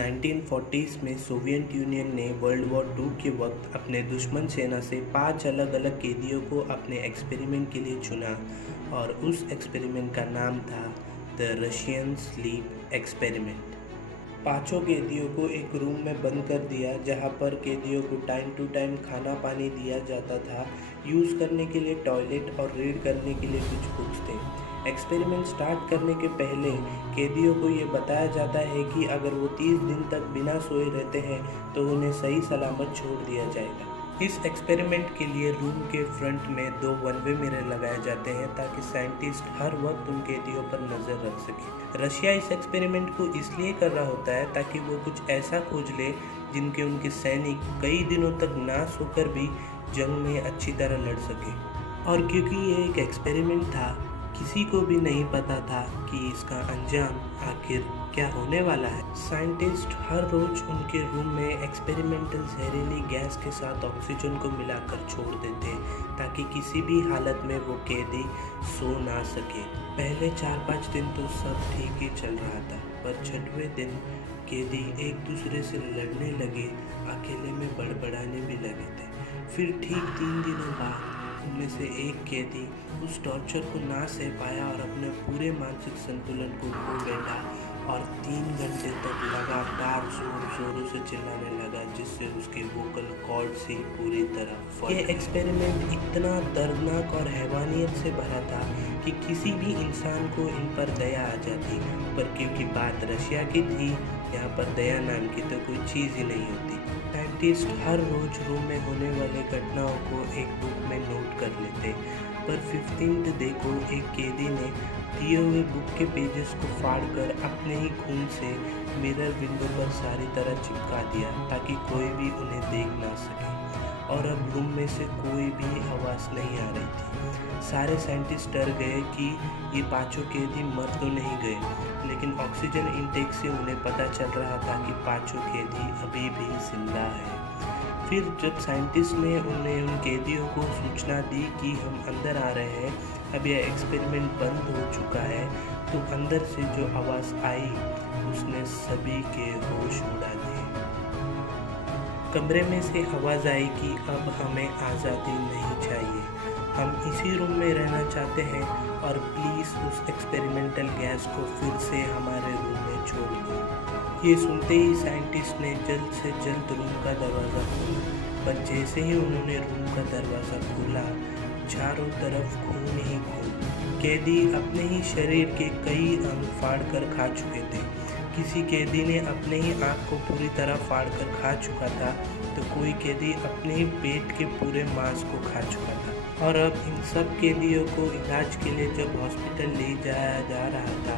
1940s में Soviet union ने world war II के वक्त अपने दुश्मन सेना से 5 अलग अलग कैदियों को अपने एक्सपेरिमेंट के लिए चुना और उस एक्सपेरिमेंट का नाम था द रशियन स्लीप एक्सपेरिमेंट। 5 कैदियों को एक रूम में बंद कर दिया जहां पर कैदियों को टाइम टू टाइम खाना पानी दिया जाता था, यूज़ करने के लिए टॉयलेट और रीड करने के लिए कुछ बुक्स थे। एक्सपेरिमेंट स्टार्ट करने के पहले कैदियों को ये बताया जाता है कि अगर वो 30 दिन तक बिना सोए रहते हैं तो उन्हें सही सलामत छोड़ दिया जाएगा। इस एक्सपेरिमेंट के लिए रूम के फ्रंट में 2 वन वे मिरर लगाए जाते हैं ताकि साइंटिस्ट हर वक्त उन कैदियों पर नज़र रख सके। रशिया इस एक्सपेरिमेंट को इसलिए कर रहा होता है ताकि वो कुछ ऐसा खोज ले जिनके उनके सैनिक कई दिनों तक ना सोकर भी जंग में अच्छी तरह लड़ सके। और क्योंकि ये एक एक्सपेरिमेंट था, किसी को भी नहीं पता था कि इसका अंजाम आखिर क्या होने वाला है। साइंटिस्ट हर रोज उनके रूम में एक्सपेरिमेंटल जहरीली गैस के साथ ऑक्सीजन को मिलाकर छोड़ देते ताकि किसी भी हालत में वो कैदी सो ना सके। पहले 4-5 दिन तो सब ठीक ही चल रहा था, पर 6वें दिन कैदी एक दूसरे से लड़ने लगे, अकेले में बड़बड़ाने भी लगे थे। फिर ठीक 3 दिनों बाद उनमें से एक कैदी उस टॉर्चर को ना सह पाया और अपने पूरे मानसिक संतुलन को खो बैठा और 3 घंटे तक लगातार जोरों से चिल्लाने लगा, जिससे उसके वोकल कॉर्ड्स ही पूरी तरह फट गए। ये एक्सपेरिमेंट इतना दर्दनाक और हैवानियत से भरा था कि किसी भी इंसान को इन पर दया आ जाती, पर क्योंकि बात रशिया की थी, यहाँ पर दया नाम की तो कोई चीज़ ही नहीं होती। साइंटिस्ट हर रोज रूम में होने वाली घटनाओं को एक बुक में नोट कर लेते, पर 15th डे को एक कैदी ने दिए हुए बुक के पेजेस को फाड़कर अपने ही खून से मिरर विंडो पर सारी तरह चिपका दिया ताकि कोई भी उन्हें देख ना सके। और अब रूम में से कोई भी आवाज़ नहीं आ रही थी। सारे साइंटिस्ट डर गए कि ये 5 कैदी मर तो नहीं गए, लेकिन ऑक्सीजन इनटेक से उन्हें पता चल रहा था कि 5 कैदी अभी भी जिंदा है। फिर जब साइंटिस्ट ने उन कैदियों को सूचना दी कि हम अंदर आ रहे हैं, अब यह एक्सपेरिमेंट बंद हो चुका है, तो अंदर से जो आवाज़ आई उसने सभी के होश उड़ा दिए। कमरे में से आवाज़ आई कि अब हमें आज़ादी नहीं चाहिए, हम इसी रूम में रहना चाहते हैं और प्लीज़ उस एक्सपेरिमेंटल गैस को फिर से हमारे रूम में छोड़ दो। ये सुनते ही साइंटिस्ट ने जल्द से जल्द रूम का दरवाज़ा खोला, पर जैसे ही उन्होंने रूम का दरवाज़ा खोला, चारों तरफ खून ही खून। कैदी अपने ही शरीर के कई अंग फाड़ कर खा चुके थे। किसी कैदी ने अपने ही आँख को पूरी तरह फाड़ कर खा चुका था, तो कोई कैदी अपने ही पेट के पूरे मांस को खा चुका था। और अब इन सब कैदियों को इलाज के लिए जब हॉस्पिटल ले जाया जा रहा था,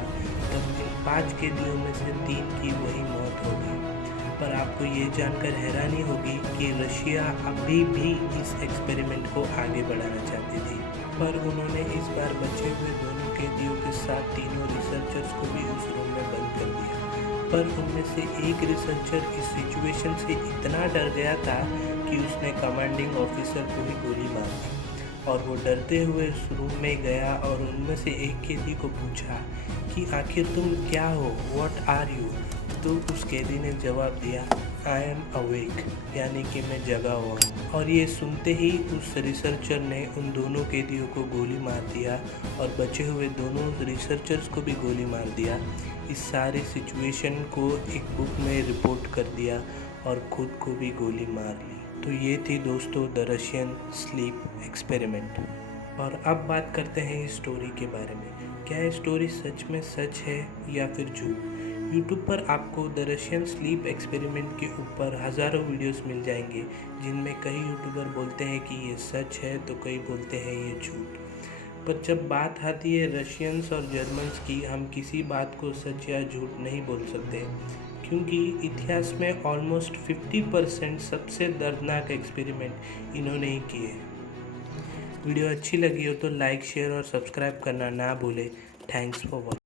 तब इन 5 कैदियों में से 3 की वही मौत हो गई। पर आपको ये जानकर हैरानी होगी कि रशिया अभी भी इस एक्सपेरिमेंट को आगे बढ़ाना चाहती थी, पर उन्होंने इस बार बचे हुए दोनों कैदियों के साथ तीनों रिसर्चर्स को भी उस रूम में बंद कर दिया। पर उनमें से एक रिसर्चर इस सिचुएशन से इतना डर गया था कि उसने कमांडिंग ऑफिसर को ही गोली मार दी और वो डरते हुए उस रूम में गया और उनमें से एक कैदी को पूछा कि आखिर तुम क्या हो, व्हाट आर यू? तो उस कैदी ने जवाब दिया, आई एम अवेक, यानी कि मैं जगा हुआ हूँ। और ये सुनते ही उस रिसर्चर ने उन दोनों कैदियों को गोली मार दिया और बचे हुए दोनों रिसर्चर्स को भी गोली मार दिया। इस सारी सिचुएशन को एक बुक में रिपोर्ट कर दिया और खुद को भी गोली मार ली। तो ये थी दोस्तों द रशियन स्लीप एक्सपेरिमेंट। और अब बात करते हैं इस स्टोरी के बारे में। क्या ये स्टोरी सच में सच है या फिर झूठ? यूट्यूब पर आपको द रशियन स्लीप एक्सपेरिमेंट के ऊपर हज़ारों वीडियोस मिल जाएंगे, जिनमें कई यूट्यूबर बोलते हैं कि ये सच है तो कई बोलते हैं ये झूठ। पर जब बात आती है रशियंस और जर्मन्स की, हम किसी बात को सच या झूठ नहीं बोल सकते, क्योंकि इतिहास में ऑलमोस्ट 50% सबसे दर्दनाक एक्सपेरिमेंट इन्होंने ही किए। वीडियो अच्छी लगी हो तो लाइक, शेयर और सब्सक्राइब करना ना भूलें। Thanks for watching.